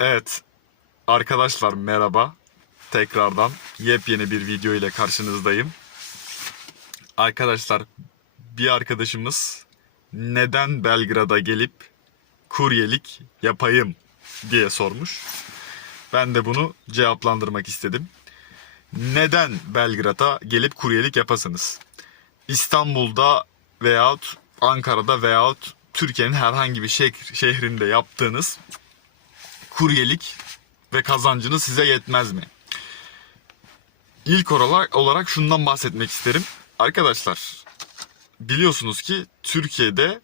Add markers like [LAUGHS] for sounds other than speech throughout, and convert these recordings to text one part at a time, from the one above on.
Evet. Arkadaşlar merhaba. Tekrardan yepyeni bir video ile karşınızdayım. Arkadaşlar bir arkadaşımız neden Belgrad'a gelip kuryelik yapayım diye sormuş. Ben de bunu cevaplandırmak istedim. Neden Belgrad'a gelip kuryelik yapasınız? İstanbul'da veyahut Ankara'da veyahut Türkiye'nin herhangi bir şeh- şehrinde yaptığınız kuryelik ve kazancınız size yetmez mi? İlk olarak, olarak şundan bahsetmek isterim. Arkadaşlar biliyorsunuz ki Türkiye'de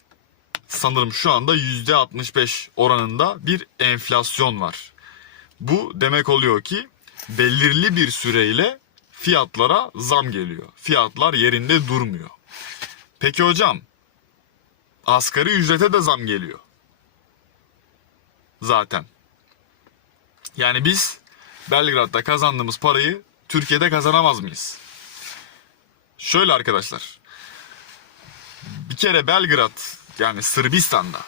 sanırım şu anda %65 oranında bir enflasyon var. Bu demek oluyor ki belirli bir süreyle fiyatlara zam geliyor. Fiyatlar yerinde durmuyor. Peki hocam asgari ücrete de zam geliyor. Zaten. Yani biz Belgrad'da kazandığımız parayı Türkiye'de kazanamaz mıyız? Şöyle arkadaşlar. Bir kere Belgrad yani Sırbistan'da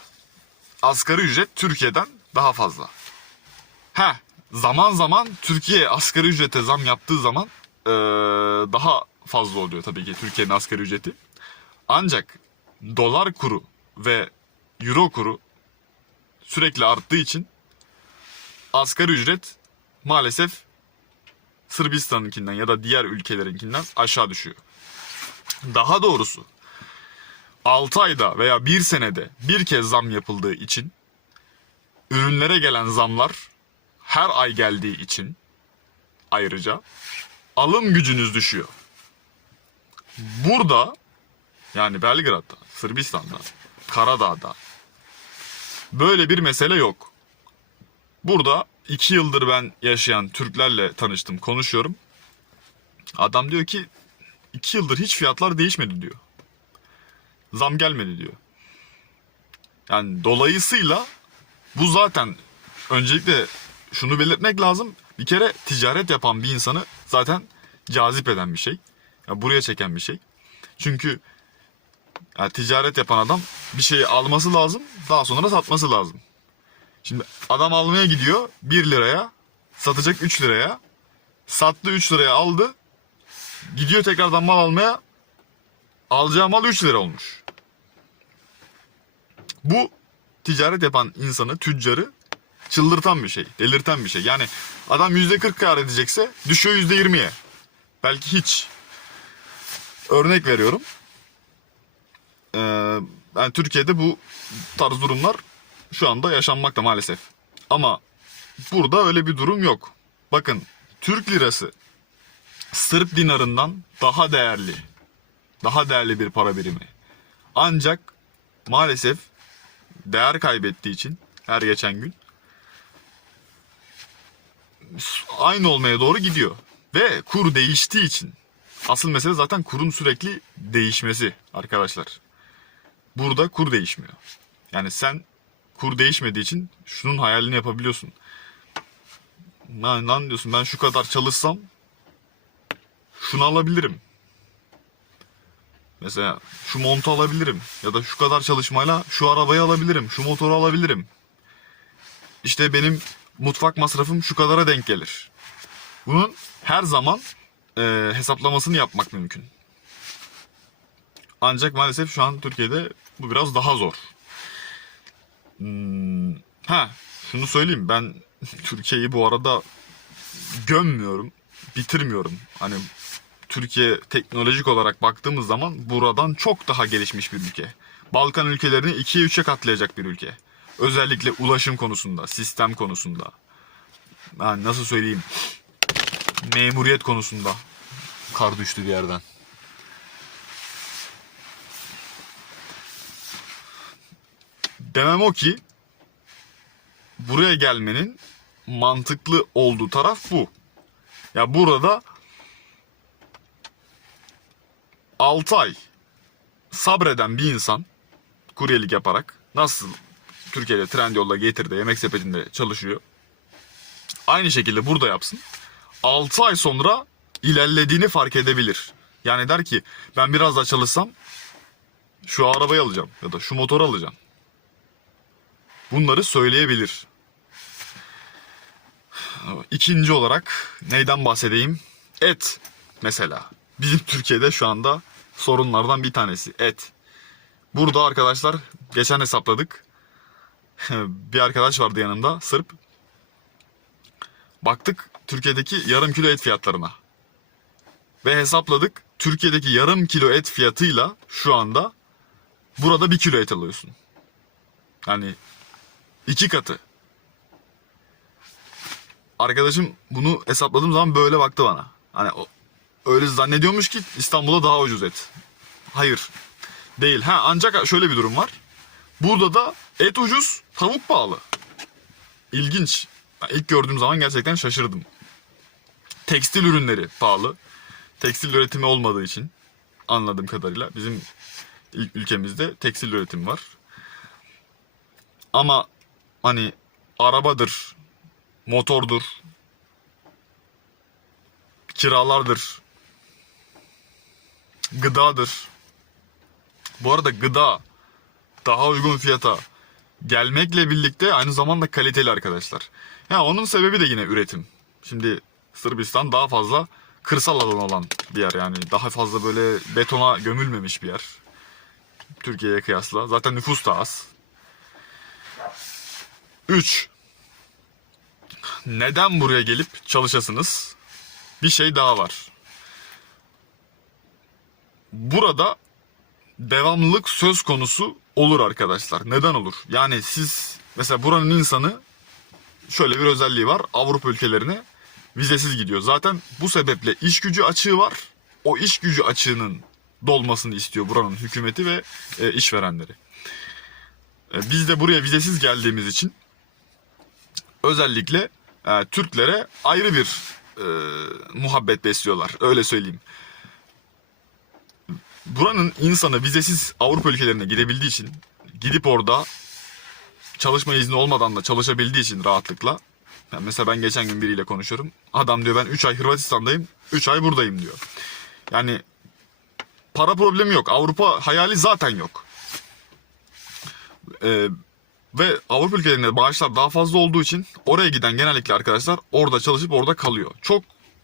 asgari ücret Türkiye'den daha fazla. Ha zaman zaman Türkiye asgari ücrete zam yaptığı zaman eee, daha fazla oluyor tabii ki Türkiye'nin asgari ücreti. Ancak dolar kuru ve euro kuru sürekli arttığı için asgari ücret maalesef Sırbistan'ınkinden ya da diğer ülkelerinkinden aşağı düşüyor. Daha doğrusu 6 ayda veya 1 senede bir kez zam yapıldığı için ürünlere gelen zamlar her ay geldiği için ayrıca alım gücünüz düşüyor. Burada yani Belgrad'da, Sırbistan'da, Karadağ'da böyle bir mesele yok. Burada iki yıldır ben yaşayan Türklerle tanıştım, konuşuyorum. Adam diyor ki iki yıldır hiç fiyatlar değişmedi diyor. Zam gelmedi diyor. Yani dolayısıyla bu zaten öncelikle şunu belirtmek lazım. Bir kere ticaret yapan bir insanı zaten cazip eden bir şey. Yani buraya çeken bir şey. Çünkü yani ticaret yapan adam bir şeyi alması lazım, daha sonra satması lazım. Şimdi adam almaya gidiyor 1 liraya, satacak 3 liraya. Sattı 3 liraya aldı. Gidiyor tekrardan mal almaya. Alacağı mal 3 lira olmuş. Bu ticaret yapan insanı, tüccarı çıldırtan bir şey, delirten bir şey. Yani adam %40 kar edecekse düşüyor %20'ye. Belki hiç. Örnek veriyorum. Ee, ben Türkiye'de bu tarz durumlar şu anda yaşanmakta maalesef. Ama burada öyle bir durum yok. Bakın Türk lirası Sırp dinarından daha değerli. Daha değerli bir para birimi. Ancak maalesef değer kaybettiği için her geçen gün aynı olmaya doğru gidiyor. Ve kur değiştiği için asıl mesele zaten kurun sürekli değişmesi arkadaşlar. Burada kur değişmiyor. Yani sen kur değişmediği için şunun hayalini yapabiliyorsun. Lan, lan diyorsun ben şu kadar çalışsam şunu alabilirim. Mesela şu montu alabilirim. Ya da şu kadar çalışmayla şu arabayı alabilirim. Şu motoru alabilirim. İşte benim mutfak masrafım şu kadara denk gelir. Bunun her zaman e, hesaplamasını yapmak mümkün. Ancak maalesef şu an Türkiye'de bu biraz daha zor. Hmm, ha, şunu söyleyeyim ben Türkiye'yi bu arada gömmüyorum, bitirmiyorum. Hani Türkiye teknolojik olarak baktığımız zaman buradan çok daha gelişmiş bir ülke. Balkan ülkelerini ikiye üçe katlayacak bir ülke. Özellikle ulaşım konusunda, sistem konusunda. Yani nasıl söyleyeyim? Memuriyet konusunda. Kar düştü bir yerden. Demem o ki buraya gelmenin mantıklı olduğu taraf bu. Ya burada 6 ay sabreden bir insan kuryelik yaparak nasıl Türkiye'de Trendyol'da Getir'de yemek sepetinde çalışıyor. Aynı şekilde burada yapsın. 6 ay sonra ilerlediğini fark edebilir. Yani der ki ben biraz daha çalışsam şu arabayı alacağım ya da şu motoru alacağım. Bunları söyleyebilir. İkinci olarak neyden bahsedeyim? Et mesela. Bizim Türkiye'de şu anda sorunlardan bir tanesi et. Burada arkadaşlar geçen hesapladık. [LAUGHS] bir arkadaş vardı yanımda Sırp. Baktık Türkiye'deki yarım kilo et fiyatlarına. Ve hesapladık Türkiye'deki yarım kilo et fiyatıyla şu anda burada bir kilo et alıyorsun. Yani iki katı. Arkadaşım bunu hesapladığım zaman böyle baktı bana. Hani o, öyle zannediyormuş ki İstanbul'da daha ucuz et. Hayır. Değil. Ha ancak şöyle bir durum var. Burada da et ucuz, tavuk pahalı. İlginç. Ben ilk gördüğüm zaman gerçekten şaşırdım. Tekstil ürünleri pahalı. Tekstil üretimi olmadığı için anladığım kadarıyla bizim ül- ülkemizde tekstil üretimi var. Ama hani arabadır, motordur, kiralardır, gıdadır. Bu arada gıda daha uygun fiyata gelmekle birlikte aynı zamanda kaliteli arkadaşlar. Ya onun sebebi de yine üretim. Şimdi Sırbistan daha fazla kırsal alan olan bir yer yani daha fazla böyle betona gömülmemiş bir yer. Türkiye'ye kıyasla. Zaten nüfus da az. 3. Neden buraya gelip çalışasınız? Bir şey daha var. Burada devamlılık söz konusu olur arkadaşlar. Neden olur? Yani siz mesela buranın insanı şöyle bir özelliği var. Avrupa ülkelerine vizesiz gidiyor. Zaten bu sebeple iş gücü açığı var. O iş gücü açığının dolmasını istiyor buranın hükümeti ve e, işverenleri. E, biz de buraya vizesiz geldiğimiz için özellikle e, Türklere ayrı bir e, muhabbet besliyorlar. Öyle söyleyeyim. Buranın insanı vizesiz Avrupa ülkelerine gidebildiği için gidip orada çalışma izni olmadan da çalışabildiği için rahatlıkla yani mesela ben geçen gün biriyle konuşuyorum. Adam diyor ben 3 ay Hırvatistan'dayım, 3 ay buradayım diyor. Yani para problemi yok. Avrupa hayali zaten yok. Ee, ve Avrupa ülkelerinde maaşlar daha fazla olduğu için oraya giden genellikle arkadaşlar orada çalışıp orada kalıyor. Çok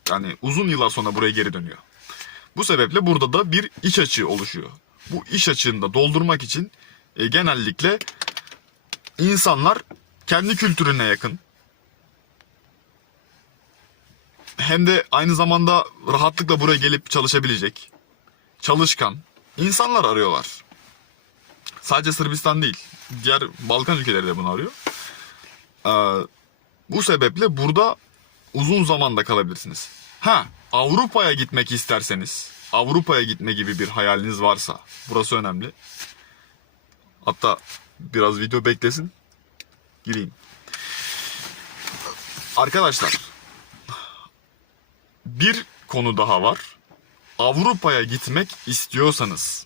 yani uzun yıllar sonra buraya geri dönüyor. Bu sebeple burada da bir iş açığı oluşuyor. Bu iş açığını da doldurmak için e, genellikle insanlar kendi kültürüne yakın hem de aynı zamanda rahatlıkla buraya gelip çalışabilecek çalışkan insanlar arıyorlar. Sadece Sırbistan değil, diğer Balkan ülkeleri de bunu arıyor. Ee, bu sebeple burada uzun zamanda kalabilirsiniz. Ha, Avrupa'ya gitmek isterseniz, Avrupa'ya gitme gibi bir hayaliniz varsa, burası önemli. Hatta biraz video beklesin, gireyim. Arkadaşlar, bir konu daha var. Avrupa'ya gitmek istiyorsanız,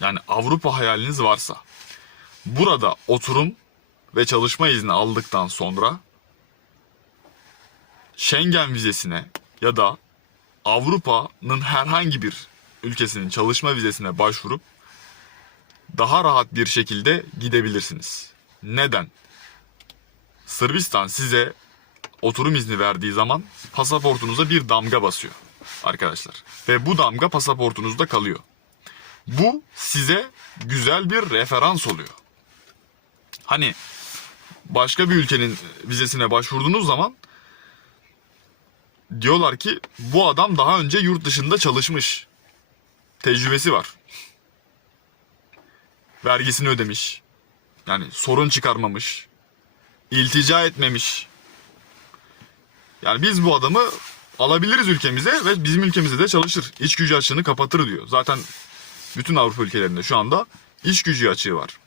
yani Avrupa hayaliniz varsa, burada oturum ve çalışma izni aldıktan sonra Schengen vizesine ya da Avrupa'nın herhangi bir ülkesinin çalışma vizesine başvurup daha rahat bir şekilde gidebilirsiniz. Neden? Sırbistan size oturum izni verdiği zaman pasaportunuza bir damga basıyor arkadaşlar. Ve bu damga pasaportunuzda kalıyor. Bu size güzel bir referans oluyor. Hani başka bir ülkenin vizesine başvurduğunuz zaman diyorlar ki bu adam daha önce yurt dışında çalışmış. Tecrübesi var. Vergisini ödemiş. Yani sorun çıkarmamış. iltica etmemiş. Yani biz bu adamı alabiliriz ülkemize ve bizim ülkemizde de çalışır. İş gücü açığını kapatır diyor. Zaten bütün Avrupa ülkelerinde şu anda iş gücü açığı var.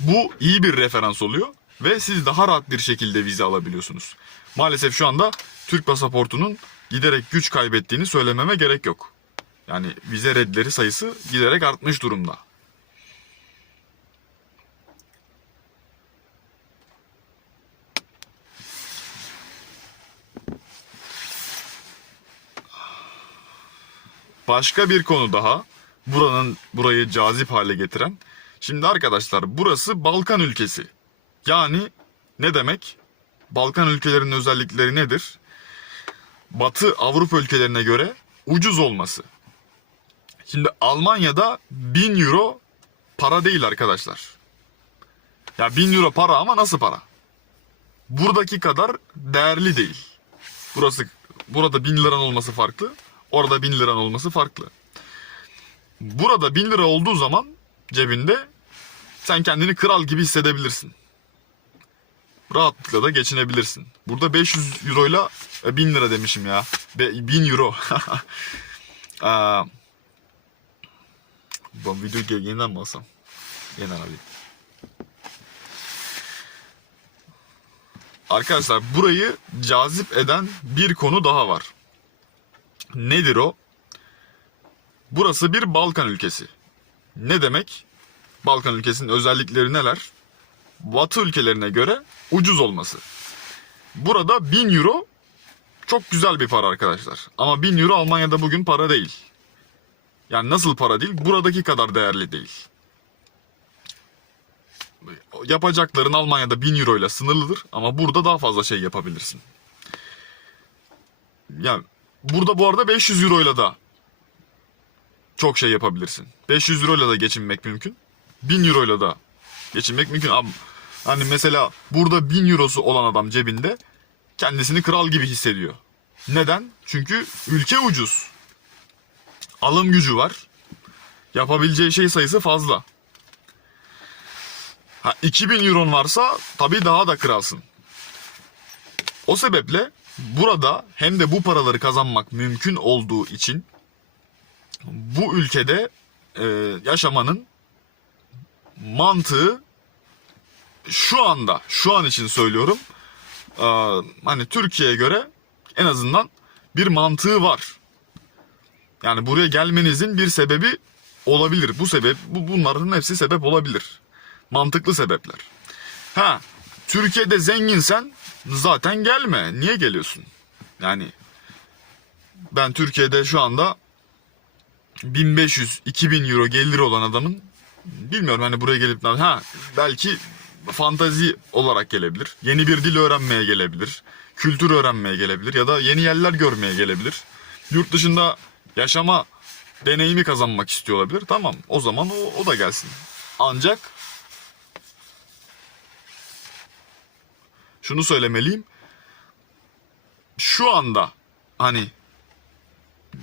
Bu iyi bir referans oluyor ve siz daha rahat bir şekilde vize alabiliyorsunuz. Maalesef şu anda Türk pasaportunun giderek güç kaybettiğini söylememe gerek yok. Yani vize redleri sayısı giderek artmış durumda. Başka bir konu daha buranın burayı cazip hale getiren. Şimdi arkadaşlar burası Balkan ülkesi. Yani ne demek? Balkan ülkelerinin özellikleri nedir? Batı Avrupa ülkelerine göre ucuz olması. Şimdi Almanya'da 1000 euro para değil arkadaşlar. Ya 1000 euro para ama nasıl para? Buradaki kadar değerli değil. Burası burada 1000 liran olması farklı. Orada 1000 liran olması farklı. Burada 1000 lira olduğu zaman cebinde sen kendini kral gibi hissedebilirsin. Rahatlıkla da geçinebilirsin. Burada 500 euroyla e, 1000 lira demişim ya. Be, 1000 euro. [LAUGHS] Aa, bu videoyu yeniden mi alsam? Yeniden alayım. Arkadaşlar burayı cazip eden bir konu daha var. Nedir o? Burası bir Balkan ülkesi. Ne demek? Balkan ülkesinin özellikleri neler? Batı ülkelerine göre ucuz olması. Burada 1000 euro çok güzel bir para arkadaşlar. Ama 1000 euro Almanya'da bugün para değil. Yani nasıl para değil? Buradaki kadar değerli değil. Yapacakların Almanya'da 1000 euro ile sınırlıdır ama burada daha fazla şey yapabilirsin. Yani burada bu arada 500 euro ile da çok şey yapabilirsin. 500 euro ile de geçinmek mümkün. 1000 euro ile de geçinmek mümkün. Ama hani mesela burada 1000 eurosu olan adam cebinde kendisini kral gibi hissediyor. Neden? Çünkü ülke ucuz. Alım gücü var. Yapabileceği şey sayısı fazla. Ha 2000 euron varsa tabii daha da kralsın. O sebeple burada hem de bu paraları kazanmak mümkün olduğu için bu ülkede e, yaşamanın mantığı şu anda, şu an için söylüyorum. e, hani Türkiye'ye göre en azından bir mantığı var. Yani buraya gelmenizin bir sebebi olabilir. Bu sebep, bu bunların hepsi sebep olabilir. Mantıklı sebepler. Ha, Türkiye'de zenginsen zaten gelme. Niye geliyorsun? Yani ben Türkiye'de şu anda 1500-2000 euro geliri olan adamın bilmiyorum hani buraya gelip ha belki fantazi olarak gelebilir. Yeni bir dil öğrenmeye gelebilir. Kültür öğrenmeye gelebilir ya da yeni yerler görmeye gelebilir. Yurt dışında yaşama deneyimi kazanmak istiyor olabilir. Tamam o zaman o, o da gelsin. Ancak şunu söylemeliyim. Şu anda hani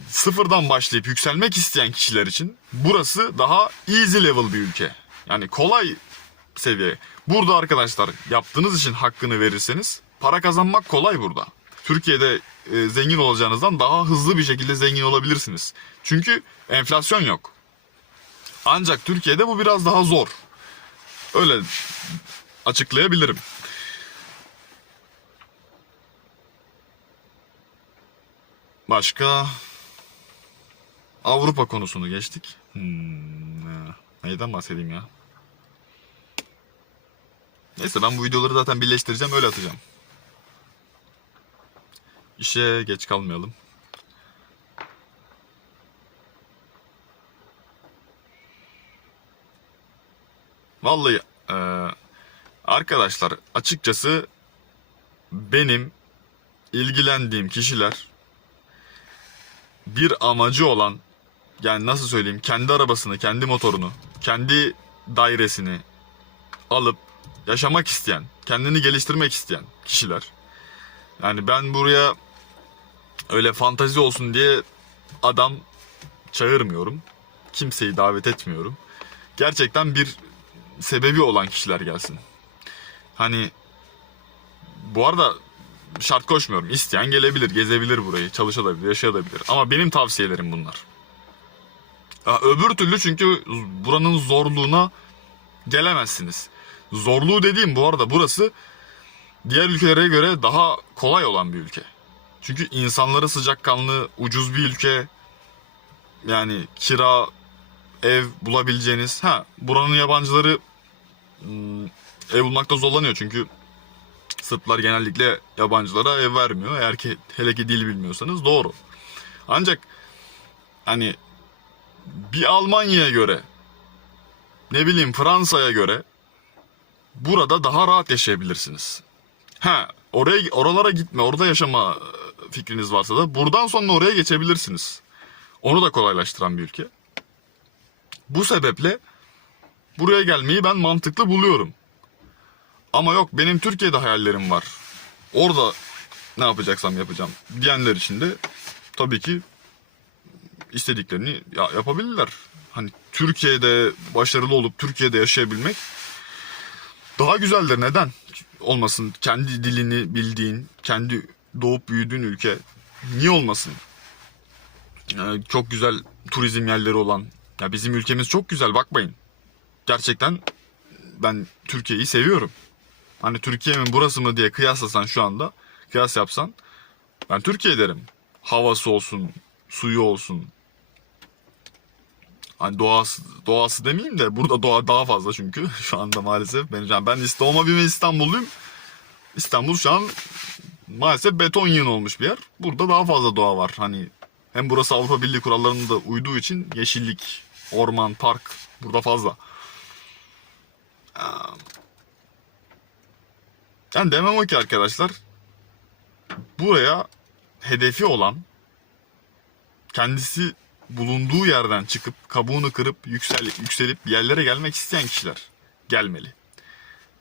sıfırdan başlayıp yükselmek isteyen kişiler için burası daha easy level bir ülke. Yani kolay seviye. Burada arkadaşlar yaptığınız için hakkını verirseniz para kazanmak kolay burada. Türkiye'de e, zengin olacağınızdan daha hızlı bir şekilde zengin olabilirsiniz. Çünkü enflasyon yok. Ancak Türkiye'de bu biraz daha zor. Öyle açıklayabilirim. Başka Avrupa konusunu geçtik. Hmm, ne- neyden bahsedeyim ya? Neyse ben bu videoları zaten birleştireceğim öyle atacağım. İşe geç kalmayalım. Vallahi eee, arkadaşlar açıkçası benim ilgilendiğim kişiler bir amacı olan yani nasıl söyleyeyim kendi arabasını, kendi motorunu, kendi dairesini alıp yaşamak isteyen, kendini geliştirmek isteyen kişiler. Yani ben buraya öyle fantazi olsun diye adam çağırmıyorum. Kimseyi davet etmiyorum. Gerçekten bir sebebi olan kişiler gelsin. Hani bu arada şart koşmuyorum. İsteyen gelebilir, gezebilir burayı, çalışabilir, yaşayabilir. Ama benim tavsiyelerim bunlar. Ya öbür türlü çünkü buranın zorluğuna gelemezsiniz. Zorluğu dediğim bu arada burası diğer ülkelere göre daha kolay olan bir ülke. Çünkü insanları sıcakkanlı, ucuz bir ülke. Yani kira, ev bulabileceğiniz. Ha, buranın yabancıları hmm, ev bulmakta zorlanıyor çünkü Sırplar genellikle yabancılara ev vermiyor. Eğer ki hele ki dil bilmiyorsanız doğru. Ancak hani bir Almanya'ya göre ne bileyim Fransa'ya göre burada daha rahat yaşayabilirsiniz. Ha, oraya oralara gitme, orada yaşama e, fikriniz varsa da buradan sonra oraya geçebilirsiniz. Onu da kolaylaştıran bir ülke. Bu sebeple buraya gelmeyi ben mantıklı buluyorum. Ama yok benim Türkiye'de hayallerim var. Orada ne yapacaksam yapacağım diyenler için de tabii ki istediklerini ya- yapabilirler. Hani Türkiye'de başarılı olup Türkiye'de yaşayabilmek daha güzeldir. Neden? Olmasın. Kendi dilini bildiğin, kendi doğup büyüdüğün ülke. Niye olmasın? Yani çok güzel turizm yerleri olan. Ya bizim ülkemiz çok güzel bakmayın. Gerçekten ben Türkiye'yi seviyorum. Hani Türkiye'min burası mı diye kıyaslasan şu anda, kıyas yapsan ben Türkiye derim. Havası olsun, suyu olsun. Hani doğası, doğası demeyeyim de burada doğa daha fazla çünkü [LAUGHS] şu anda maalesef. Ben, yani ben İst- doğma büyüme İstanbulluyum. İstanbul şu an maalesef beton yığın olmuş bir yer. Burada daha fazla doğa var. Hani hem burası Avrupa Birliği kurallarına da uyduğu için yeşillik, orman, park burada fazla. Aa, Yani demem o ki arkadaşlar buraya hedefi olan kendisi bulunduğu yerden çıkıp kabuğunu kırıp yüksel, yükselip yerlere gelmek isteyen kişiler gelmeli.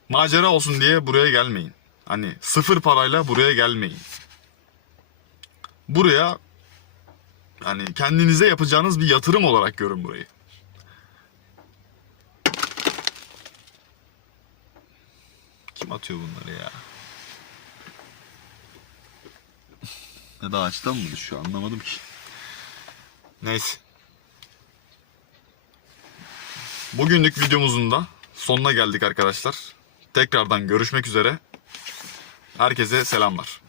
Macera olsun diye buraya gelmeyin. Hani sıfır parayla buraya gelmeyin. Buraya hani kendinize yapacağınız bir yatırım olarak görün burayı. Kim atıyor bunları ya? Ya da ağaçtan mı düşüyor anlamadım ki. Neyse. Bugünlük videomuzun da sonuna geldik arkadaşlar. Tekrardan görüşmek üzere. Herkese selamlar.